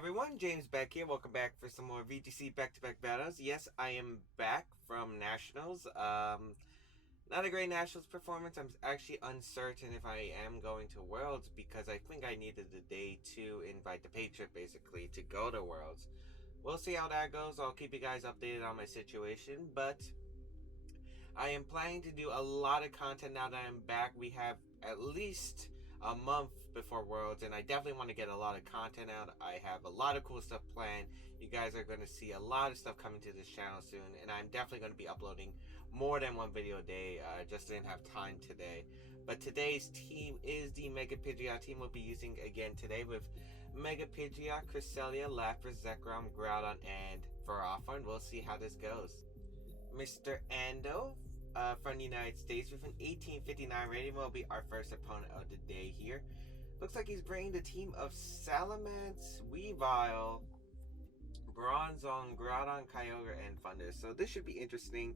everyone, James Baek here. Welcome back for some more VGC back-to-back battles. Yes, I am back from Nationals. Not a great Nationals performance. I'm actually uncertain if I am going to Worlds because I think I needed the day to invite the Patriot basically to go to Worlds. We'll see how that goes. I'll keep you guys updated on my situation, but I am planning to do a lot of content now that I'm back. We have at least a month before Worlds, and I definitely want to get a lot of content out. I have a lot of cool stuff planned. You guys are going to see a lot of stuff coming to this channel soon, and I'm definitely going to be uploading more than one video a day. Just didn't have time today. But today's team is the Mega Pidgeot team we'll be using again today with Mega Pidgeot, Cresselia, Lapras, Zekrom, Groudon, and Ferrothorn. We'll see how this goes. Mr. Ando from the United States with an 1859 rating will be our first opponent of the day here. Looks like he's bringing the team of Salamence, Weavile, Bronzong, Groudon, Kyogre, and Thunder. So this should be interesting.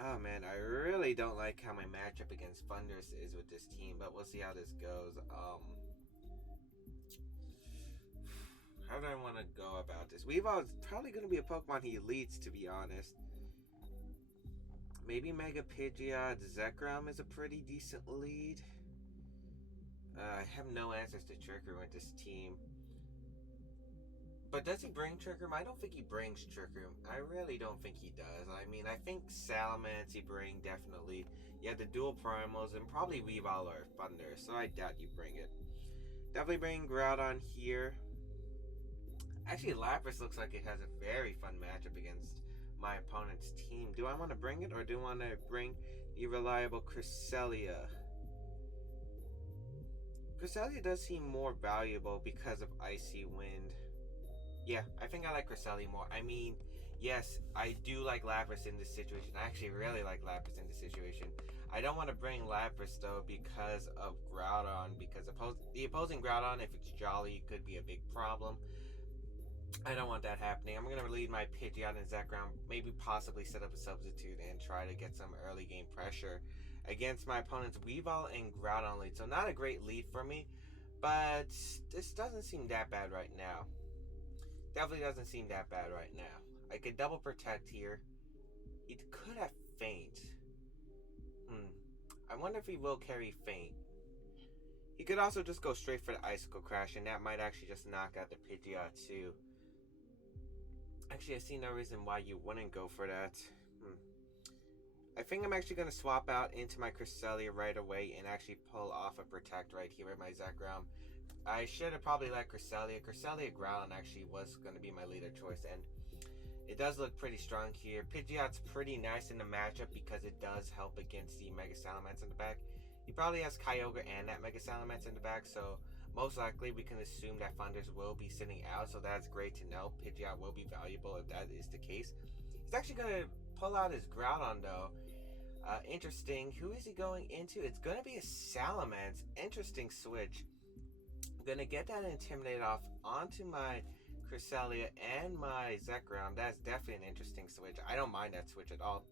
Oh man, I really don't like how my matchup against Thunders is with this team, but we'll see how this goes. How do I want to go about this? Weavile is probably going to be a Pokemon he leads, to be honest. Maybe Mega Pidgeot Zekrom is a pretty decent lead. I have no answers to Trick Room with this team. But does he bring Trick Room? I don't think he brings Trick Room. I really don't think he does. I mean, I think Salamence he bring definitely. You have the dual primals and probably Weavile or Thunder, so I doubt you bring it. Definitely bring Groudon here. Actually, Lapras looks like it has a very fun matchup against my opponent's team. Do I want to bring it or do I want to bring the reliable Cresselia? Cresselia does seem more valuable because of Icy Wind. Yeah, I think I like Cresselia more. I mean, yes, I do like Lapras in this situation. I actually really like Lapras in this situation. I don't want to bring Lapras though because of Groudon, because the opposing Groudon, if it's Jolly, could be a big problem. I don't want that happening. I'm going to lead my Pidgeot and Zekrom, maybe possibly set up a substitute and try to get some early game pressure against my opponent's Weavile and Groudon lead. So not a great lead for me, but this doesn't seem that bad right now. Definitely doesn't seem that bad right now. I could double protect here. He could have Faint. I wonder if he will carry Faint. He could also just go straight for the Icicle Crash, and that might actually just knock out the Pidgeot too. Actually, I see no reason why you wouldn't go for that. I think I'm actually going to swap out into my Cresselia right away and actually pull off a Protect right here with my Zekrom. I should have probably let Cresselia. Cresselia Groudon actually was going to be my leader choice, and it does look pretty strong here. Pidgeot's pretty nice in the matchup because it does help against the Mega Salamence in the back. He probably has Kyogre and that Mega Salamence in the back, so most likely we can assume that Thunders will be sitting out, so that's great to know. Pidgeot will be valuable if that is the case. He's actually going to pull out his Groudon though. Interesting. Who is he going into? It's going to be a Salamence. Interesting switch. I'm going to get that Intimidate off onto my Cresselia and my Zekrom. That's definitely an interesting switch. I don't mind that switch at all.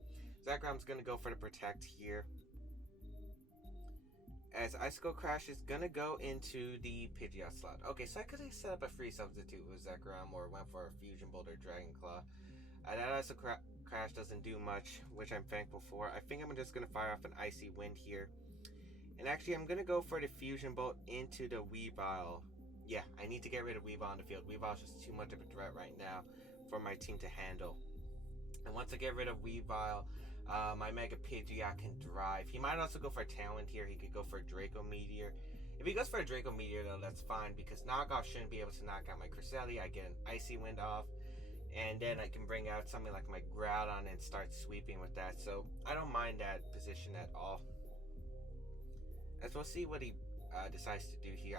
Zekrom's going to go for the Protect here, as Icicle Crash is going to go into the Pidgeot slot. Okay, so I could have set up a free substitute with Zekrom or went for a Fusion Bolt or Dragon Claw. That Icicle Crash doesn't do much, which I'm thankful for. I think I'm just going to fire off an Icy Wind here. And actually, I'm going to go for the Fusion Bolt into the Weavile. Yeah, I need to get rid of Weavile on the field. Weavile is just too much of a threat right now for my team to handle. And once I get rid of Weavile, my Mega Pidgeot can drive. He might also go for a Tailwind here. He could go for a Draco Meteor. If he goes for a Draco Meteor, though, that's fine, because Knockoff shouldn't be able to knock out my Cresselia. I get an Icy Wind off, and then I can bring out something like my Groudon and start sweeping with that. So I don't mind that position at all. As we'll see what he decides to do here.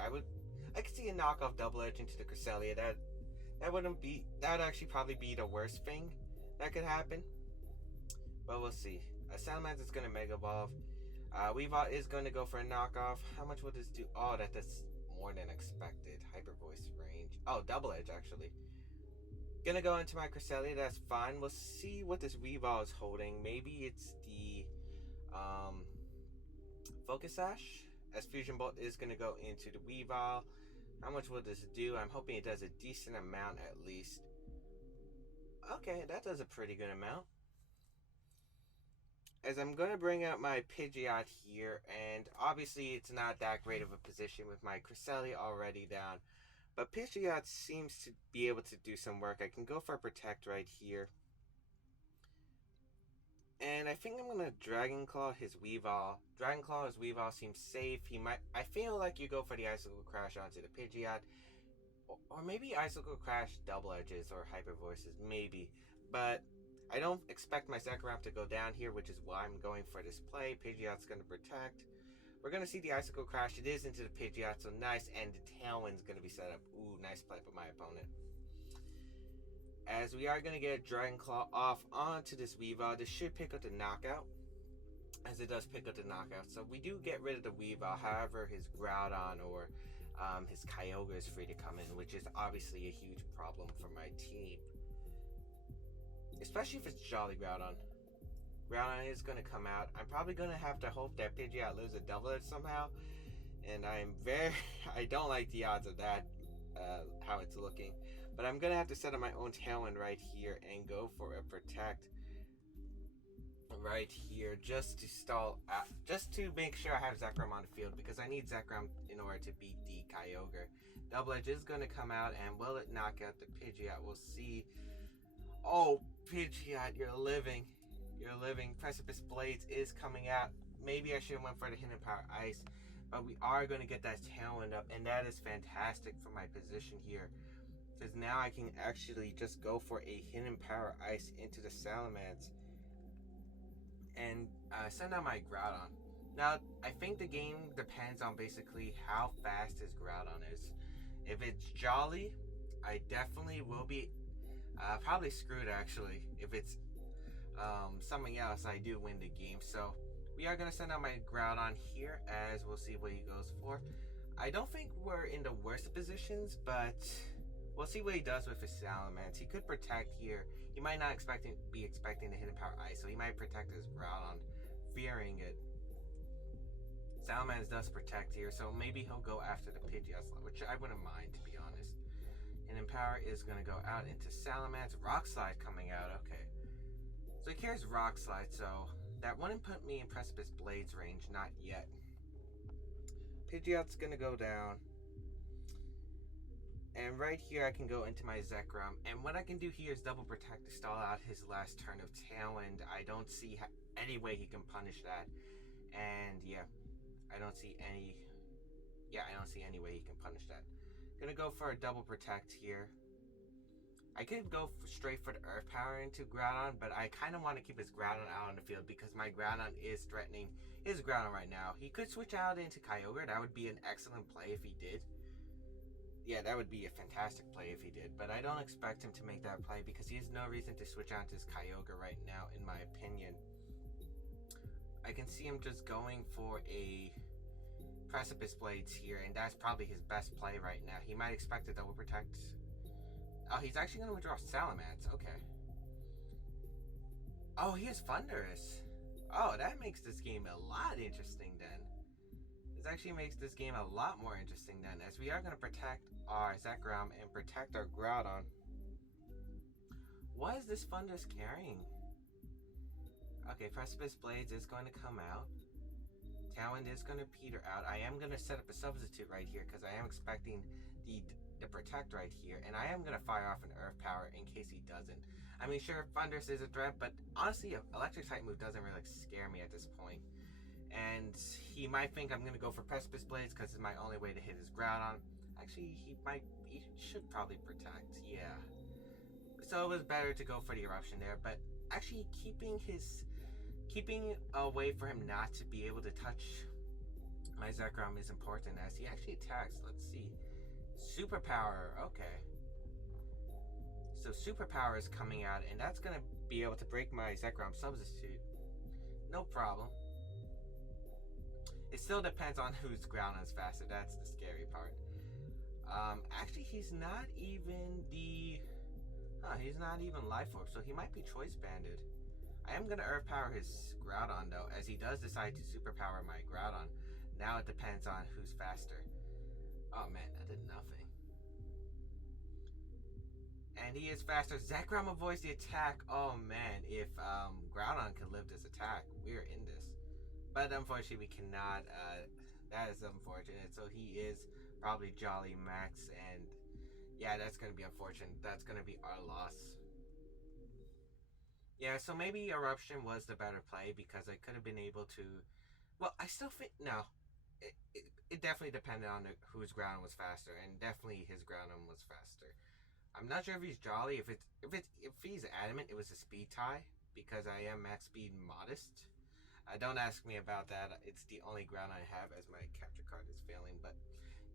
I could see a knockoff Double Edge into the Cresselia. That would actually probably be the worst thing that could happen, but we'll see. Salamence is going to Mega Evolve. Weavile is going to go for a knockoff. How much will this do? Oh, that's more than expected. Hyper Voice range. Oh, Double Edge actually. Gonna go into my Cresselia. That's fine. We'll see what this Weavile is holding. Maybe it's the Focus Sash, as Fusion Bolt is going to go into the Weavile. How much will this do? I'm hoping it does a decent amount at least. Okay, that does a pretty good amount. As I'm going to bring out my Pidgeot here, and obviously it's not that great of a position with my Cresselia already down, but Pidgeot seems to be able to do some work. I can go for a Protect right here. And I think I'm going to Dragon Claw his Weavile. Dragon Claw his Weavile seems safe. I feel like you go for the Icicle Crash onto the Pidgeot. Or maybe Icicle Crash Double Edges or Hyper Voices, maybe. But I don't expect my Zekrom to go down here, which is why I'm going for this play. Pidgeot's going to Protect. We're going to see the Icicle Crash. It is into the Pidgeot, so nice. And the Tailwind's going to be set up. Ooh, nice play by my opponent. As we are going to get Dragon Claw off onto this Weavile. This should pick up the Knockout, as it does pick up the Knockout. So we do get rid of the Weavile. However, his Groudon or his Kyogre is free to come in, which is obviously a huge problem for my team. Especially if it's Jolly Groudon. Groudon is going to come out. I'm probably going to have to hope that Pidgeot lives a Double Edge somehow. And I don't like the odds of that, how it's looking. But I'm going to have to set up my own Tailwind right here and go for a Protect right here just to stall out, just to make sure I have Zekrom on the field, because I need Zekrom in order to beat the Kyogre. Double Edge is going to come out, and will it knock out the Pidgeot? We'll see. Oh, Pidgeot, you're living. You're living. Precipice Blades is coming out. Maybe I should have went for the Hidden Power Ice, but we are going to get that Tailwind up, and that is fantastic for my position here, because now I can actually just go for a Hidden Power Ice into the Salamence and send out my Groudon. Now, I think the game depends on basically how fast his Groudon is. If it's Jolly, I definitely will be probably screwed, actually. If it's something else, I do win the game. So we are going to send out my Groudon here, as we'll see what he goes for. I don't think we're in the worst positions, but we'll see what he does with his Salamence. He could Protect here. He might not be expecting the Hidden Power Ice, so he might Protect his Groudon, fearing it. Salamence does Protect here, so maybe he'll go after the Pidgeot slot, which I wouldn't mind, to be honest. Hidden Power is going to go out into Salamence. Rock Slide coming out, okay. So he carries Rock Slide, so that wouldn't put me in Precipice Blades range, not yet. Pidgeot's going to go down. And right here I can go into my Zekrom, and what I can do here is double Protect to stall out his last turn of Tailwind. I don't see any way he can punish that, and yeah, I don't see any way he can punish that. Gonna go for a double Protect here. I could go straight for the Earth Power into Groudon, but I kind of want to keep his Groudon out on the field because my Groudon is threatening his Groudon right now. He could switch out into Kyogre. That would be an excellent play if he did. Yeah, that would be a fantastic play if he did, but I don't expect him to make that play because he has no reason to switch out to his Kyogre right now, in my opinion. I can see him just going for a Precipice Blades here, and that's probably his best play right now. He might expect a double Protect. Oh, he's actually going to withdraw Salamence. Okay. Oh, he has Thundurus. Oh, that makes this game a lot interesting then. This actually makes this game a lot more interesting then, as we are going to protect our Zekrom and protect our Groudon. What is this Thundurus carrying? Okay, Precipice Blades is going to come out. Tailwind is going to peter out. I am going to set up a substitute right here because I am expecting the Protect right here, and I am going to fire off an Earth Power in case he doesn't. I mean, sure, Thundurus is a threat, but honestly, an Electric type move doesn't really scare me at this point. And he might think I'm going to go for Precipice Blades because it's my only way to hit his Groudon. Actually, he should probably Protect, yeah. So it was better to go for the Eruption there, but actually keeping a way for him not to be able to touch my Zekrom is important, as he actually attacks. Let's see. Superpower, okay. So Superpower is coming out, and that's going to be able to break my Zekrom substitute. No problem. It still depends on whose Groudon's faster. That's the scary part. Actually, he's not even Life Orb, so he might be Choice Banded. I am going to Earth Power his Groudon, though, as he does decide to Superpower my Groudon. Now it depends on who's faster. Oh, man, that did nothing. And he is faster. Zekrom avoids the attack. Oh man, if Groudon could live this attack, we're in this. But unfortunately, we cannot. That is unfortunate. So he is probably Jolly Max, and yeah, that's going to be unfortunate. That's going to be our loss. Yeah, so maybe Eruption was the better play because I could have been able to. Well, I still think no. It definitely depended on whose Groudon was faster, and definitely his Groudon was faster. I'm not sure if he's Jolly. If he's adamant, it was a speed tie because I am max speed modest. Don't ask me about that. It's the only Groudon I have as my capture card is failing. But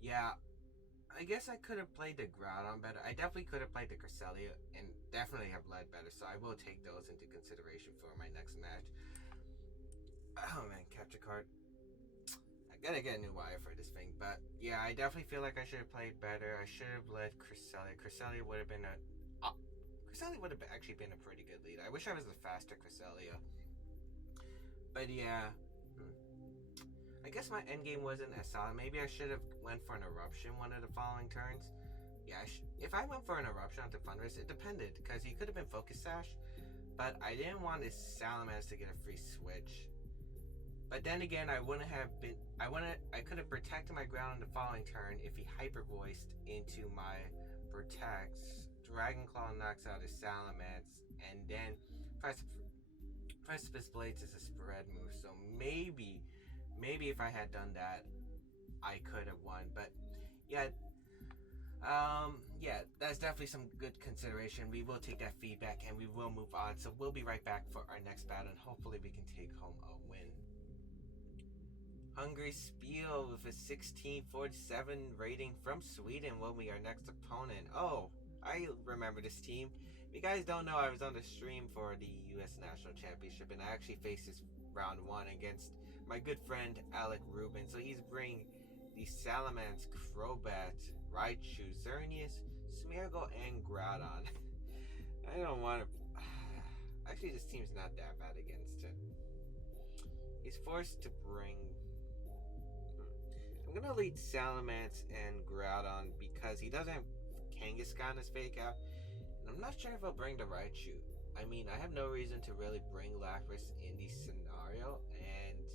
yeah, I guess I could have played the Groudon better. I definitely could have played the Cresselia and definitely have led better. So I will take those into consideration for my next match. Oh man, capture card. I gotta get a new wire for this thing. But yeah, I definitely feel like I should have played better. I should have led Cresselia. Cresselia would have been actually been a pretty good lead. I wish I was a faster Cresselia. But yeah, I guess my endgame wasn't as solid. Maybe I should have went for an Eruption one of the following turns. Yeah, if I went for an Eruption onto Thunderous, it depended because he could have been Focus Sash, but I didn't want his Salamence to get a free switch. But then again, I could have protected my ground on the following turn if he Hyper Voiced into my Protects. Dragon Claw knocks out his Salamence, and then Precipice Blades is a spread move, so maybe if I had done that, I could have won. But yeah, that's definitely some good consideration. We will take that feedback and we will move on. So we'll be right back for our next battle, and hopefully we can take home a win. Hungry Spiel with a 1647 rating from Sweden will be our next opponent. Oh, I remember this team. If you guys don't know, I was on the stream for the U.S. National Championship, and I actually faced this round 1 against my good friend Alec Rubin. So he's bringing the Salamence, Crobat, Raichu, Xerneas, Smeargle, and Groudon. I don't want to. Actually, this team's not that bad against him. He's forced to bring. I'm gonna lead Salamence and Groudon because he doesn't have Kangaskhan as fake out. And I'm not sure if I'll bring the Raichu. I mean, I have no reason to really bring Lapras in this scenario, and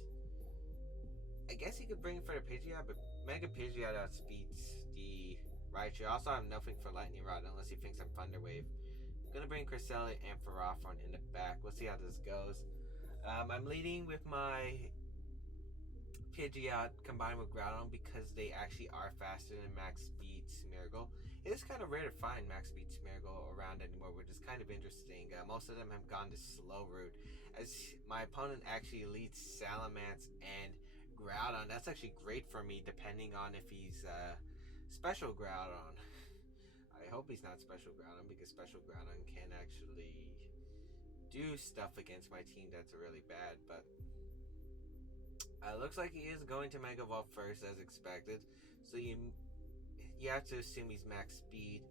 I guess he could bring it for the Pidgeot, but Mega Pidgeot outspeeds the Raichu. I also have nothing for Lightning Rod unless he thinks I'm Thunder Wave. I'm gonna bring Cresselia and Ferrothorn in the back. We'll see how this goes. I'm leading with my Pidgeot combined with Groudon because they actually are faster than max speed Smeargle. It is kind of rare to find max speed Smeargle around anymore, which is kind of interesting. Most of them have gone the slow route, as my opponent actually leads Salamence and Groudon. That's actually great for me, depending on if he's Special Groudon. I hope he's not Special Groudon, because Special Groudon can actually do stuff against my team that's really bad. But looks like he is going to Mega Evolve first, as expected. So you have to assume he's max speed.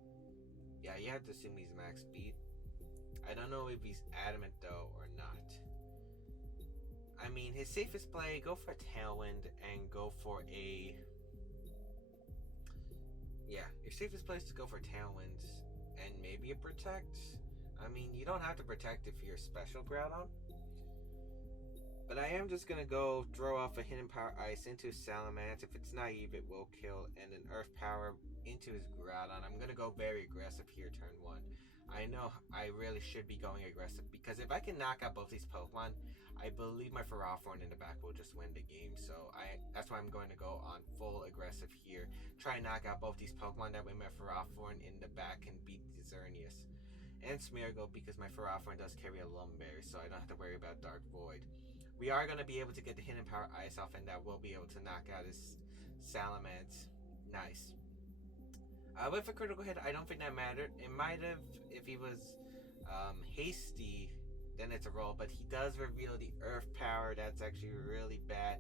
Yeah, you have to assume he's max speed. I don't know if he's adamant though or not. I mean, his safest play, go for a Tailwind and go for a... Yeah, your safest play is to go for Tailwind and maybe a Protect. I mean, you don't have to Protect if you're Special Groudon. But I am just going to go throw off a Hidden Power Ice into Salamence. If it's naive, it will kill. And an Earth Power into his Groudon. I'm going to go very aggressive here turn 1. I know I really should be going aggressive, because if I can knock out both these Pokemon, I believe my Ferrothorn in the back will just win the game. So that's why I'm going to go on full aggressive here. Try and knock out both these Pokemon. That way my Ferrothorn in the back can beat the Xerneas and Smeargle, because my Ferrothorn does carry a Lum Berry, so I don't have to worry about Dark Void. We are going to be able to get the Hidden Power Ice off, and that will be able to knock out his Salamence. Nice. With a critical hit, I don't think that mattered. It might have if he was hasty, then it's a roll, but he does reveal the Earth Power. That's actually really bad.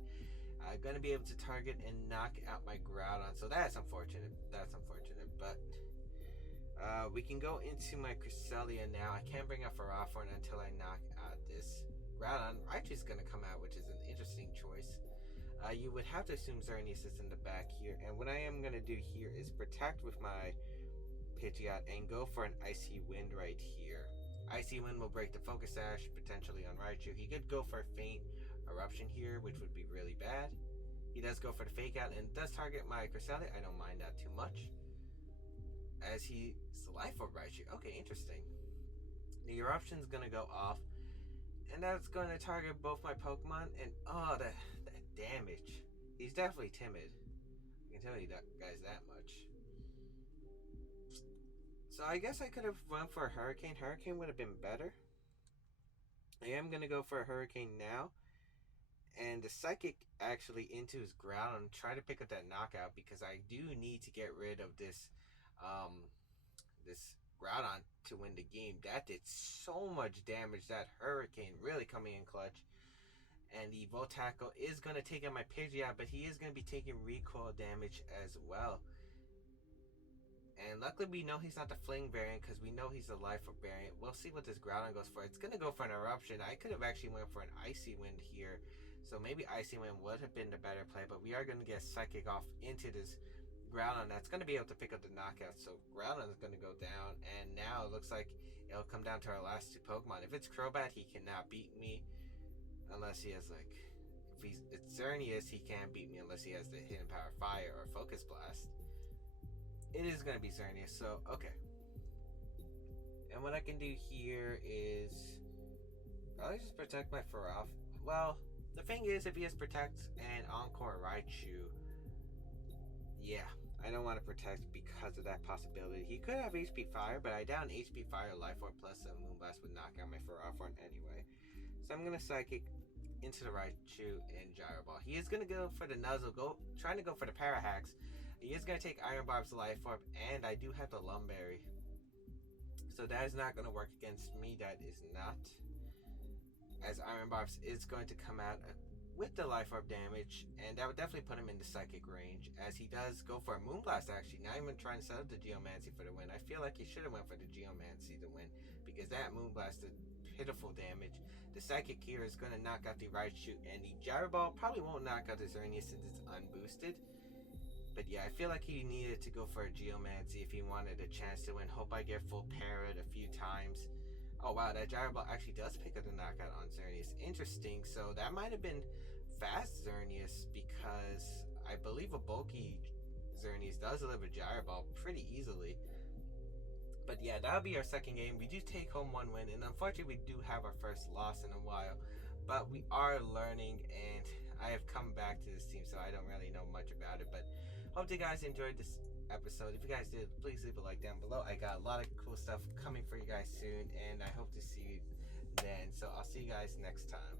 I'm going to be able to target and knock out my Groudon, so that's unfortunate. That's unfortunate, but we can go into my Cresselia now. I can't bring up Ferrothorn until I knock out this Groudon. Raichu's going to come out, which is an interesting choice. You would have to assume Xerneas is in the back here, and what I am going to do here is protect with my Pidgeot and go for an Icy Wind right here. Icy Wind will break the Focus Sash, potentially on Raichu. He could go for a faint Eruption here, which would be really bad. He does go for the Fake Out and does target my Cresselia. I don't mind that too much, as he's Life Orb Raichu. Okay, interesting. The Eruption's going to go off, and that's going to target both my Pokemon. And oh, that damage. He's definitely timid. I can tell you that, guys, that much. So I guess I could have went for a Hurricane. Hurricane would have been better. I am going to go for a Hurricane now. And the Psychic actually into his Groudon. Try to pick up that knockout because I do need to get rid of this this Groudon to win the game. That did so much damage. That Hurricane really coming in clutch. And the Volt Tackle is going to take out my Pidgeot, but he is going to be taking recoil damage as well. And luckily we know he's not the Fling variant because we know he's a Life Orb variant. We'll see what this Groudon goes for. It's going to go for an Eruption. I could have actually went for an Icy Wind here. So maybe Icy Wind would have been the better play. But we are going to get Psychic off into this Groudon. That's going to be able to pick up the knockout. So Groudon is going to go down. And now it looks like it'll come down to our last two Pokemon. If it's Crobat, he cannot beat me. Unless he has like... If it's Xerneas, he can't beat me unless he has the Hidden Power Fire or Focus Blast. It is going to be Xerneas, so okay. And what I can do here is probably just protect my Ferrothorn. Well, the thing is, if he has Protect and Encore Raichu, yeah, I don't want to Protect because of that possibility. He could have HP Fire, but I doubt an HP Fire Life Orb plus a Moonblast would knock out my Ferrothorn anyway. So I'm going to Psychic into the Raichu and Gyro Ball. He is going to go for the Nuzzle, trying to go for the Parahax. He is going to take Iron Barb's Life Orb, and I do have the Lum Berry. So that is not going to work against me. That is not. As Iron Barbs is going to come out with the Life Orb damage, and that would definitely put him into Psychic range, as he does go for a Moonblast actually. Not even trying to set up the Geomancy for the win. I feel like he should have went for the Geomancy to win, because that Moonblast did pitiful damage. The Psychic here is going to knock out the Raichu, and the Gyro Ball probably won't knock out the Xerneas since it's unboosted. But yeah, I feel like he needed to go for a Geomancy if he wanted a chance to win. Hope I get full Parrot a few times. Oh wow, that Gyro Ball actually does pick up the knockout on Xerneas. Interesting. So that might have been fast Xerneas, because I believe a bulky Xerneas does deliver Gyro Ball pretty easily. But yeah, that'll be our second game. We do take home one win, and unfortunately we do have our first loss in a while. But we are learning, and I have come back to this team, so I don't really know much about it. But hope you guys enjoyed this episode. If you guys did, please leave a like down below. I got a lot of cool stuff coming for you guys soon, and I hope to see you then. So I'll see you guys next time.